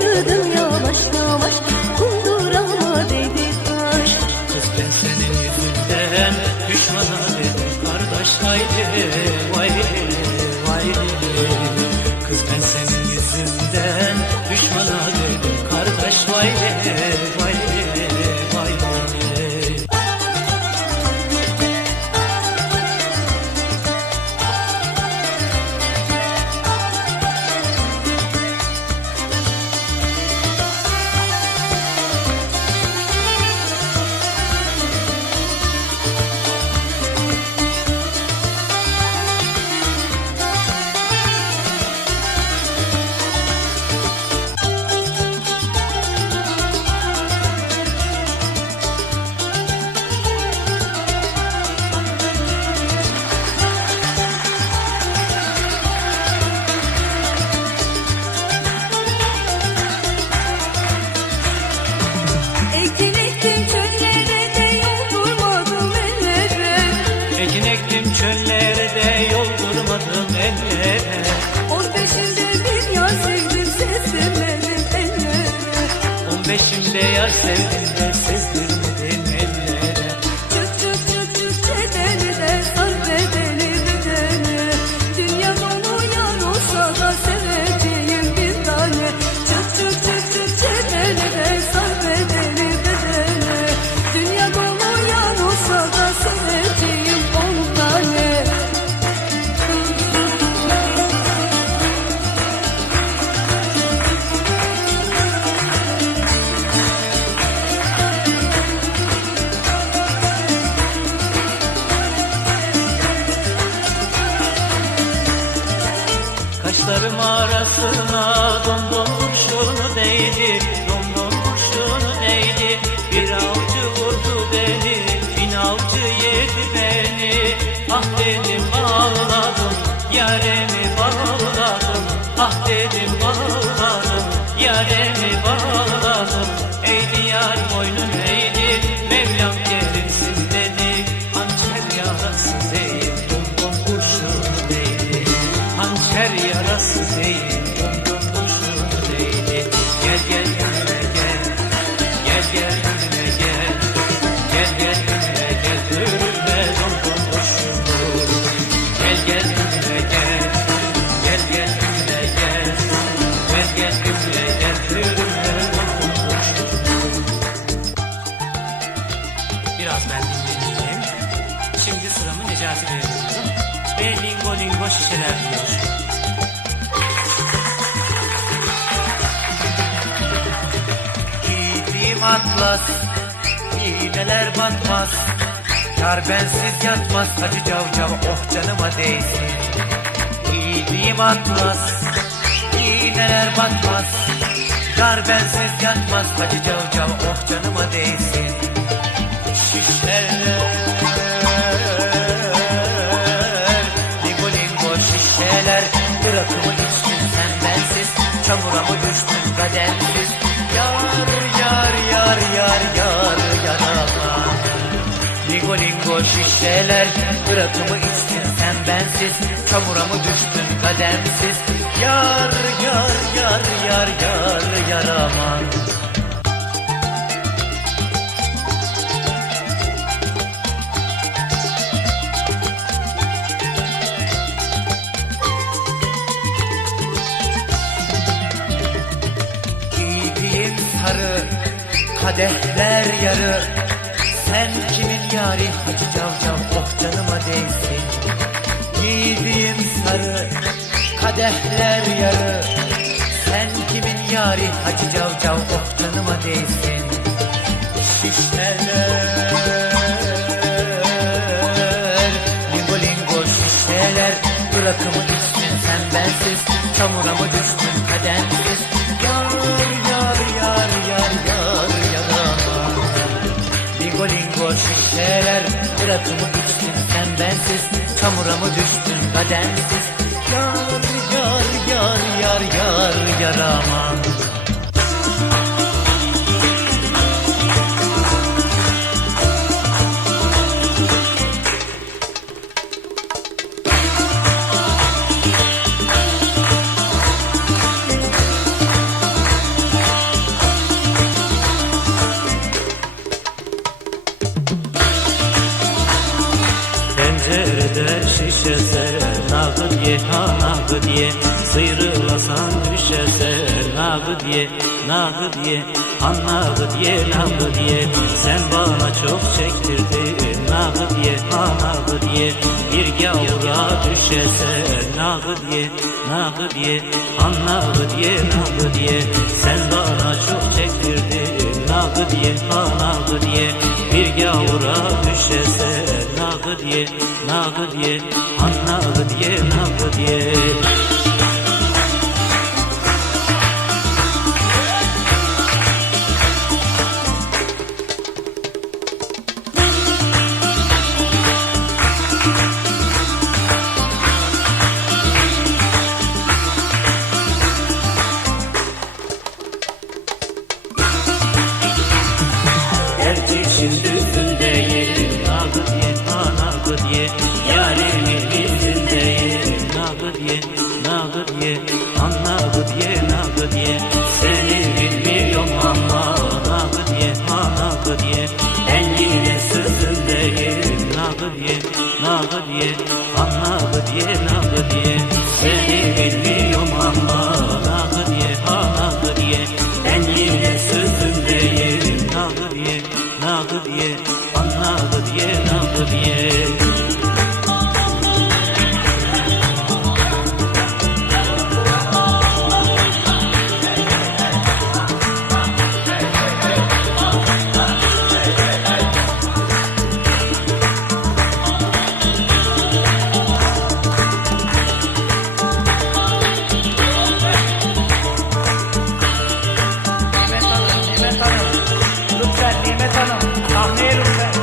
yürüdüm yavaş yavaş de asemenea रे बा atlas, iğneler batmaz. Yar bensiz yatmaz, acı cavcav oh canıma değsin. Giydiğim atlas, iğneler batmaz. Yar bensiz yatmaz, acı cavcav oh canıma değsin. Şişeler, bırakımı içtin sen bensiz, çamura mı düştün kadersiz? Şişeler, bırakımı içtin sen bensiz, çamura mı düştün kademsiz? Yar yar yar yar yar yarama. Giydiğim sarı kadehler yarı Sen kimin yari hacı cavcav oh canıma değsin. Giydiğim sarı kadehler yarı. Sen kimin yari? Hacı cavcav oh canıma değsin. Şişeler Lingo lingo şişeler. Bırakımı içtin sen bensiz. Çamura mı düştün kademsiz Bırakımı içtin sen bensiz. Çamura mı düştün kademsiz Yar yar yar yar yar yarama düşese Nağı diye ha nağı diye Sıyrılasan düşese Nağı diye nağı diye Han nağı diye nağı diye Sen bana çok çektirdin Nağı diye ha nağı diye Bir gavura düşese Nağı diye nağı diye Han nağı diye nağı diye You. Lütfen Nimet Hanım sahneye lütfen.